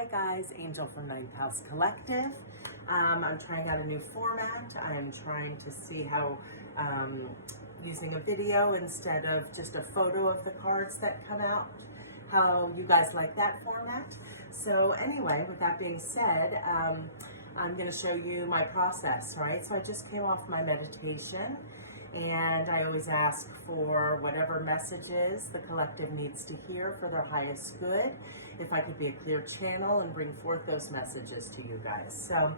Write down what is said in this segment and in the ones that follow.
Hi guys, Angel from Ninth House Collective. I'm trying out a new format. I'm trying to see how using a video instead of just a photo of the cards that come out, how you guys like that format. So anyway, with that being said, I'm going to show you my process, right? So I just came off my meditation, and I always ask for whatever messages the collective needs to hear for their highest good, if I could be a clear channel and bring forth those messages to you guys. So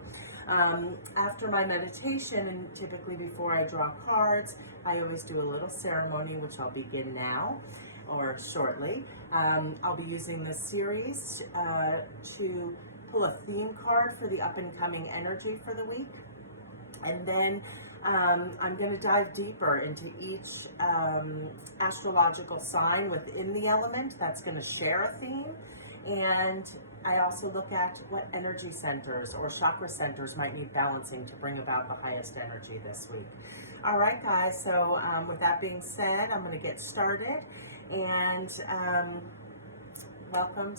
after my meditation, and typically before I draw cards, I always do a little ceremony, which I'll begin now or shortly. I'll be using this series to pull a theme card for the up and coming energy for the week. And then I'm going to dive deeper into each astrological sign within the element that's going to share a theme. And I also look at what energy centers or chakra centers might need balancing to bring about the highest energy this week. All right, guys, so with that being said, I'm going to get started. And welcome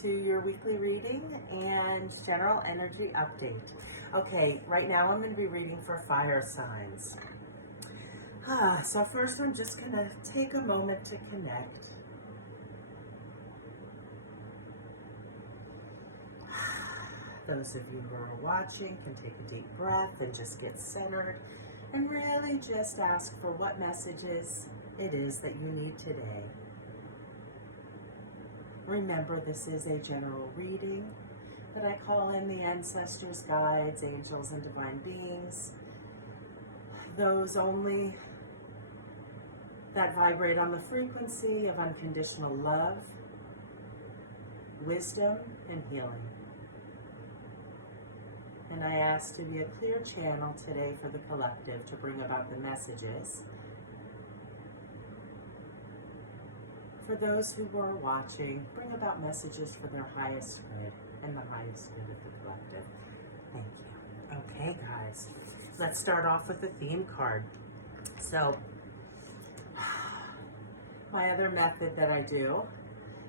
to your weekly reading and general energy update. Okay, right now I'm going to be reading for fire signs. So first I'm just going to take a moment to connect. Those of you who are watching can take a deep breath and just get centered and really just ask for what messages it is that you need today. Remember, this is a general reading, but I call in the ancestors, guides, angels, and divine beings, those only that vibrate on the frequency of unconditional love, wisdom, and healing. And I ask to be a clear channel today for the collective to bring about the messages. For those who are watching, bring about messages for their highest good and the highest good of the collective. Thank you. Okay, guys, let's start off with the theme card. So, my other method that I do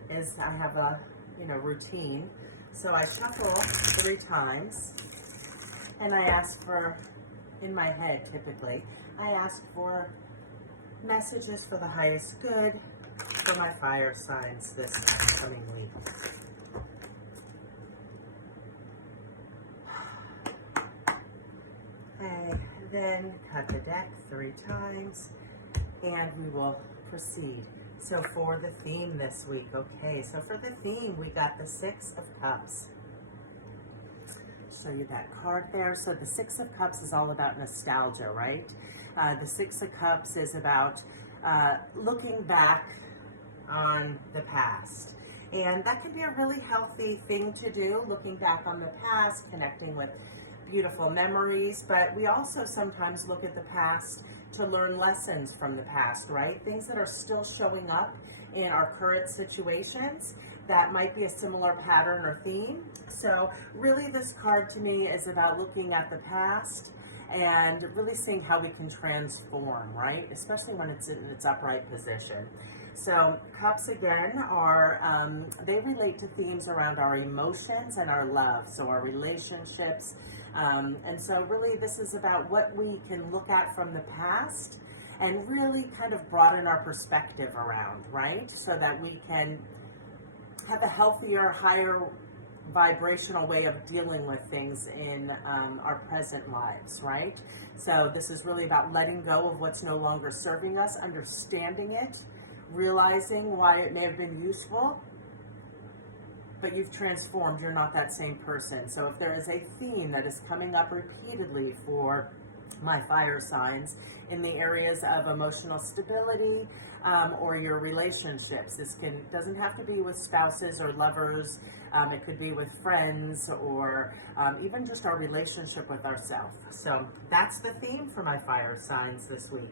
is I have a routine. So I shuffle 3 times, and I ask for, in my head typically, I ask for messages for the highest good for my fire signs this coming week. I then cut the deck 3 times, and we will proceed. So for the theme this week, okay, so for the theme, we got the 6 of Cups. Show you that card there. So the 6 of Cups is all about nostalgia, right? The 6 of Cups is about looking back on the past. And that can be a really healthy thing to do, looking back on the past, connecting with beautiful memories. But we also sometimes look at the past to learn lessons from the past, right? Things that are still showing up in our current situations that might be a similar pattern or theme. So really this card to me is about looking at the past and really seeing how we can transform, right? Especially when it's in its upright position. So Cups again are, they relate to themes around our emotions and our love, so our relationships. And so really this is about what we can look at from the past and really kind of broaden our perspective around, right? So that we can have a healthier, higher vibrational way of dealing with things in our present lives, right? So this is really about letting go of what's no longer serving us, understanding it, realizing why it may have been useful, but you've transformed, you're not that same person. So if there is a theme that is coming up repeatedly for my fire signs in the areas of emotional stability or your relationships, this doesn't have to be with spouses or lovers, it could be with friends or even just our relationship with ourselves. So that's the theme for my fire signs this week.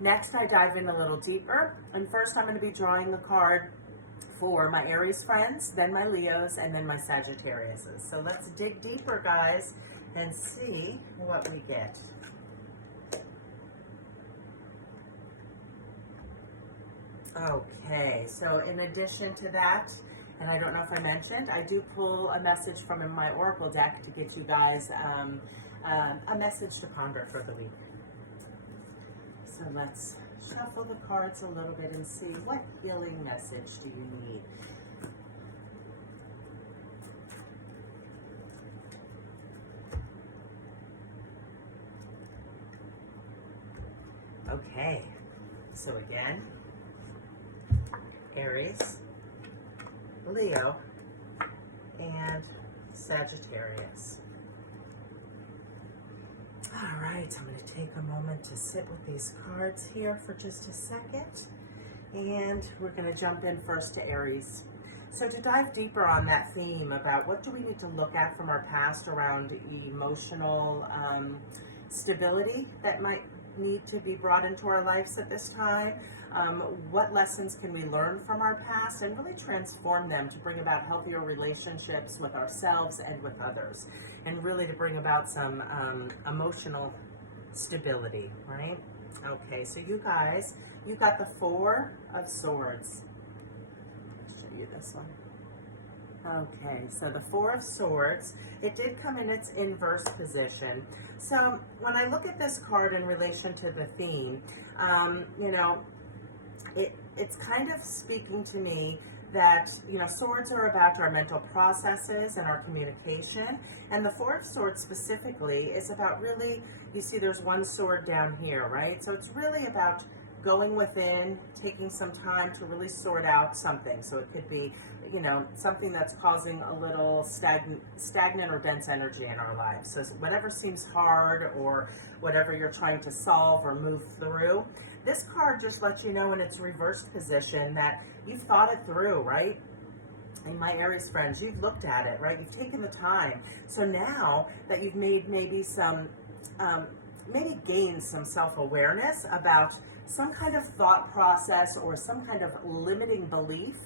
Next, I dive in a little deeper, and first I'm going to be drawing a card for my Aries friends, then my Leos, and then my Sagittariuses. So let's dig deeper, guys, and see what we get. Okay, so in addition to that, And I don't know if I mentioned, I do pull a message from my Oracle deck to get you guys a message to ponder for the week. So let's shuffle the cards a little bit and see, what healing message do you need? Okay, so again, Aries, Leo, and Sagittarius. All right, I'm going to take a moment to sit with these cards here for just a second. And we're going to jump in first to Aries. So to dive deeper on that theme about what do we need to look at from our past around emotional stability that might need to be brought into our lives at this time, what lessons can we learn from our past and really transform them to bring about healthier relationships with ourselves and with others, and really to bring about some emotional stability, right? Okay, so you guys, you got the Four of Swords. I'll show you this one. Okay, so the Four of Swords, it did come in its inverse position. So when I look at this card in relation to the theme, you know, it's kind of speaking to me that, you know, swords are about our mental processes and our communication. And the Four of Swords specifically is about really, you see there's one sword down here, right? So it's really about going within, taking some time to really sort out something. So it could be, you know, something that's causing a little stagnant or dense energy in our lives. So whatever seems hard or whatever you're trying to solve or move through, this card just lets you know in its reversed position that you've thought it through, right? And my Aries friends, you've looked at it, right? You've taken the time. So now that you've made maybe gained some self-awareness about some kind of thought process or some kind of limiting belief,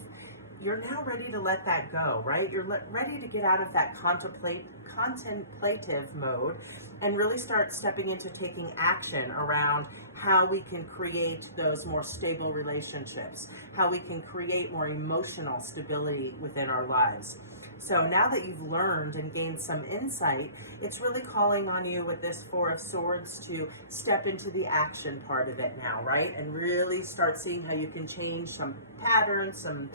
you're now ready to let that go, right? You're ready to get out of that contemplative mode and really start stepping into taking action around how we can create those more stable relationships, how we can create more emotional stability within our lives. So now that you've learned and gained some insight, it's really calling on you with this Four of Swords to step into the action part of it now, right? And really start seeing how you can change some patterns, some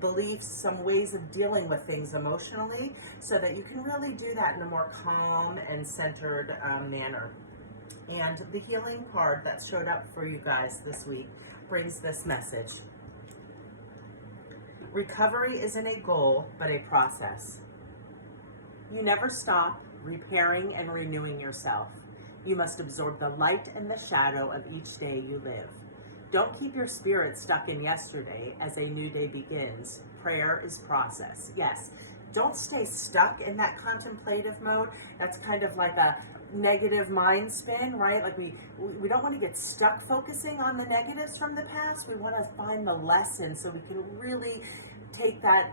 beliefs, some ways of dealing with things emotionally, so that you can really do that in a more calm and centered manner. And the healing card that showed up for you guys this week brings this message. Recovery isn't a goal, but a process. You never stop repairing and renewing yourself. You must absorb the light and the shadow of each day you live. Don't keep your spirit stuck in yesterday as a new day begins. Prayer is process. Yes, don't stay stuck in that contemplative mode. That's kind of like a negative mind spin, right? Like we don't want to get stuck focusing on the negatives from the past. We want to find the lesson so we can really take that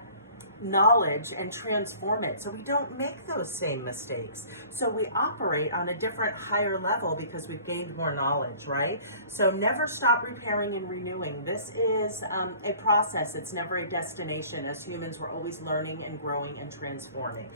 knowledge and transform it so we don't make those same mistakes. So we operate on a different, higher level because we've gained more knowledge, right? So never stop repairing and renewing. This is a process. It's never a destination. As humans, we're always learning and growing and transforming.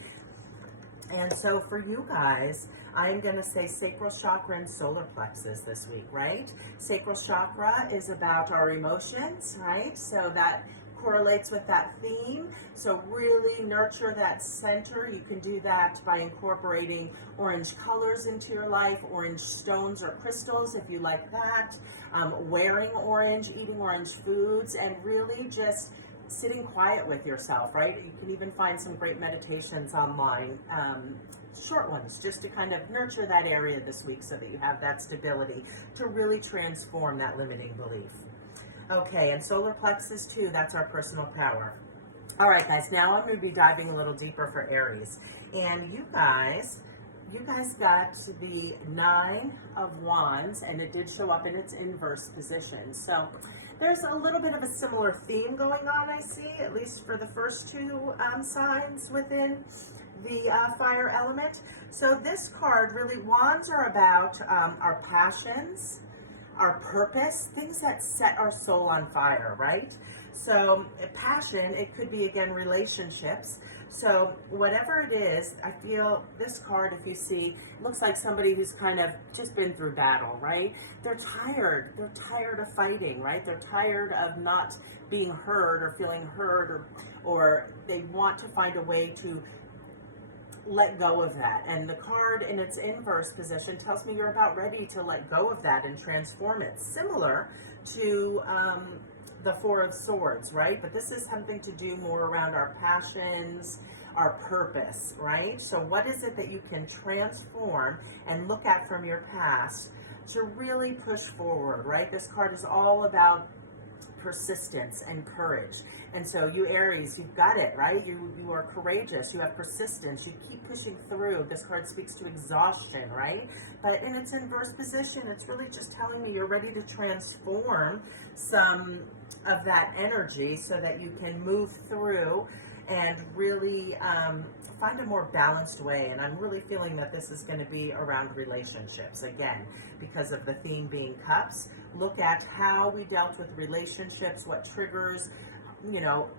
And so for you guys, I'm going to say sacral chakra and solar plexus this week, right? Sacral chakra is about our emotions, right? So that correlates with that theme. So really nurture that center. You can do that by incorporating orange colors into your life, orange stones or crystals if you like that, wearing orange, eating orange foods, and really just sitting quiet with yourself, right? You can even find some great meditations online, short ones, just to kind of nurture that area this week so that you have that stability to really transform that limiting belief. Okay, and solar plexus too, that's our personal power. All right, guys, now I'm going to be diving a little deeper for Aries. And you guys got the Nine of Wands, and it did show up in its inverse position. So there's a little bit of a similar theme going on, I see, at least for the first two signs within the fire element. So this card, really, wands are about our passions, our purpose, things that set our soul on fire, right? So passion, it could be, again, relationships. So whatever it is, I feel this card, if you see, looks like somebody who's kind of just been through battle, right? They're tired. They're tired of fighting, right? They're tired of not being heard or feeling heard, or they want to find a way to let go of that. And the card in its inverse position tells me you're about ready to let go of that and transform it. Similar to the Four of Swords, right? But this is something to do more around our passions, our purpose, right? So what is it that you can transform and look at from your past to really push forward, right? This card is all about persistence and courage. And so you Aries, you've got it, right? You are courageous, you have persistence, you keep pushing through. This card speaks to exhaustion, right? But in its inverse position, it's really just telling me you're ready to transform some of that energy so that you can move through and really find a more balanced way. And I'm really feeling that this is going to be around relationships. Again, because of the theme being cups, look at how we dealt with relationships, what triggers, you know,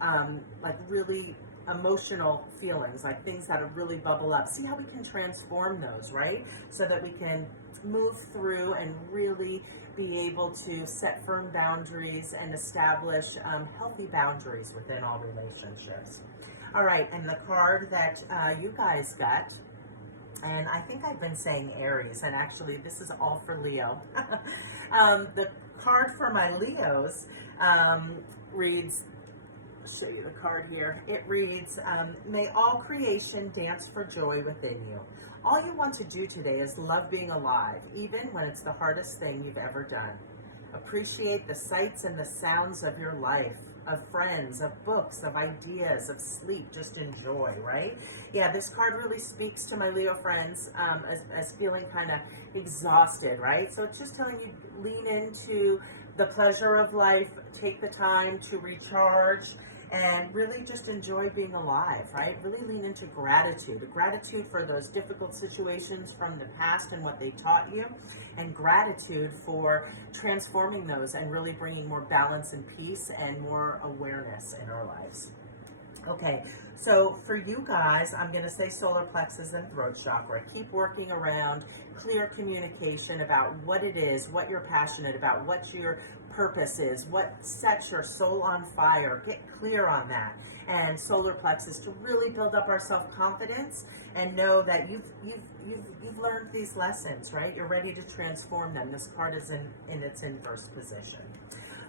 like really emotional feelings, like things that have really bubble up. See how we can transform those, right? So that we can move through and really be able to set firm boundaries and establish healthy boundaries within all relationships. All right, and the card that you guys got, and I think I've been saying Aries, and actually this is all for Leo. The card for my Leos reads, I'll show you the card here. It reads, may all creation dance for joy within you. All you want to do today is love being alive, even when it's the hardest thing you've ever done. Appreciate the sights and the sounds of your life, of friends, of books, of ideas, of sleep. Just enjoy, right? Yeah, this card really speaks to my Leo friends as feeling kind of exhausted, right? So it's just telling you, lean into the pleasure of life, take the time to recharge, and really just enjoy being alive, right? Really lean into gratitude. Gratitude for those difficult situations from the past and what they taught you, and gratitude for transforming those and really bringing more balance and peace and more awareness in our lives. Okay, so for you guys, I'm going to say solar plexus and throat chakra. Keep working around clear communication about what it is, what you're passionate about, what your purpose is, what sets your soul on fire. Get clear on that. And solar plexus to really build up our self-confidence and know that you've learned these lessons, right? You're ready to transform them. This card is in its inverse position.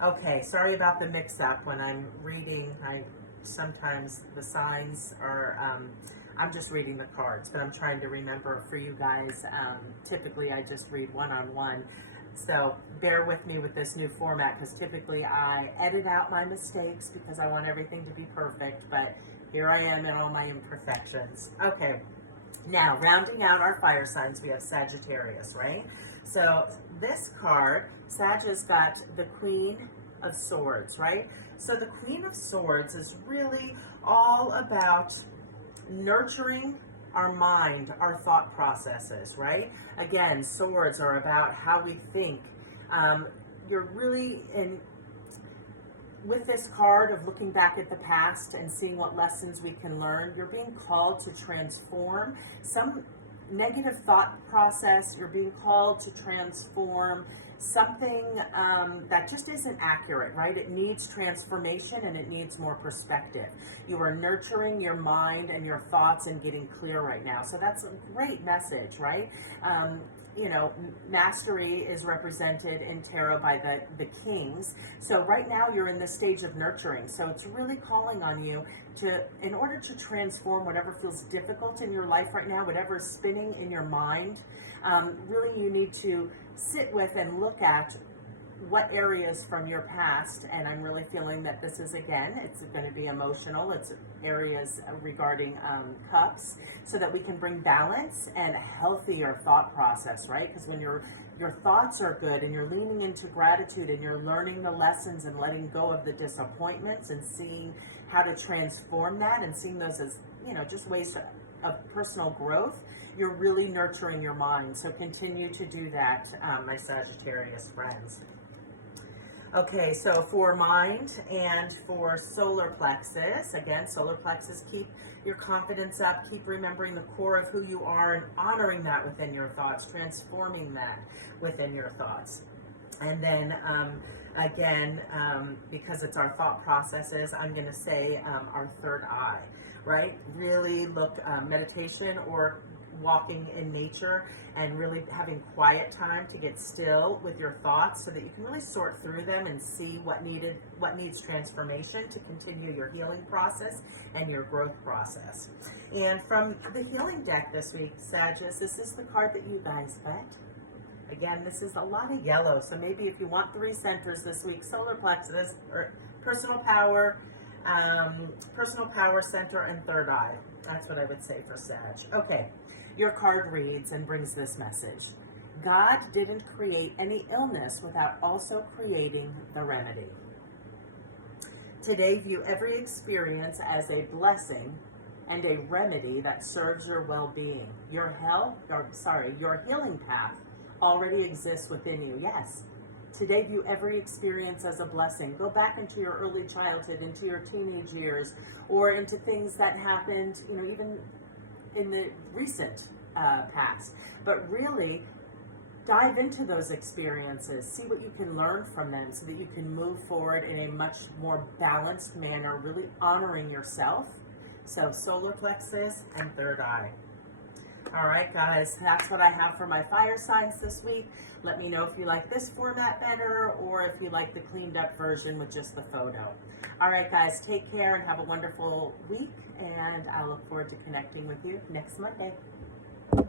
Okay, sorry about the mix-up when I'm reading. Sometimes the signs are, I'm just reading the cards, but I'm trying to remember for you guys. Typically, I just read one-on-one. So bear with me with this new format, because typically I edit out my mistakes because I want everything to be perfect, but here I am in all my imperfections. Okay, now rounding out our fire signs, we have Sagittarius, right? So this card, Sag has got the Queen of Swords, right? So the Queen of Swords is really all about nurturing our mind, our thought processes, right? Again, swords are about how we think. You're really with this card of looking back at the past and seeing what lessons we can learn. You're being called to transform some negative thought process. You're being called to transform something that just isn't accurate, right? It needs transformation and it needs more perspective. You are nurturing your mind and your thoughts and getting clear right now. So that's a great message, right? You know, mastery is represented in tarot by the kings. So right now you're in the stage of nurturing. So it's really calling on you to, in order to transform whatever feels difficult in your life right now, whatever is spinning in your mind, really you need to sit with and look at what areas from your past, and I'm really feeling that this is, again, it's going to be emotional, it's areas regarding cups, so that we can bring balance and a healthier thought process, right? Because when your thoughts are good and you're leaning into gratitude and you're learning the lessons and letting go of the disappointments and seeing how to transform that and seeing those as, you know, just ways of personal growth, you're really nurturing your mind. So continue to do that, my Sagittarius friends. Okay, so for mind and for solar plexus, again, solar plexus, keep your confidence up, keep remembering the core of who you are and honoring that within your thoughts, transforming that within your thoughts. And then again, because it's our thought processes, I'm going to say our third eye, right? Really look, meditation or walking in nature and really having quiet time to get still with your thoughts so that you can really sort through them and see what needs transformation to continue your healing process and your growth process. And from the healing deck this week, Sagittarius, this is the card that you guys picked. Again, this is a lot of yellow, so maybe if you want 3 centers this week, solar plexus, or personal power center, and third eye. That's what I would say for Sag. Okay, your card reads and brings this message. God didn't create any illness without also creating the remedy. Today, view every experience as a blessing and a remedy that serves your well-being. Your healing path already exists within you. Yes. Today, view every experience as a blessing. Go back into your early childhood, into your teenage years, or into things that happened, even in the recent past. But really, dive into those experiences. See what you can learn from them so that you can move forward in a much more balanced manner, really honoring yourself. So, solar plexus and third eye. All right, guys, that's what I have for my fire signs this week. Let me know if you like this format better or if you like the cleaned up version with just the photo. All right, guys, take care and have a wonderful week, and I look forward to connecting with you next Monday.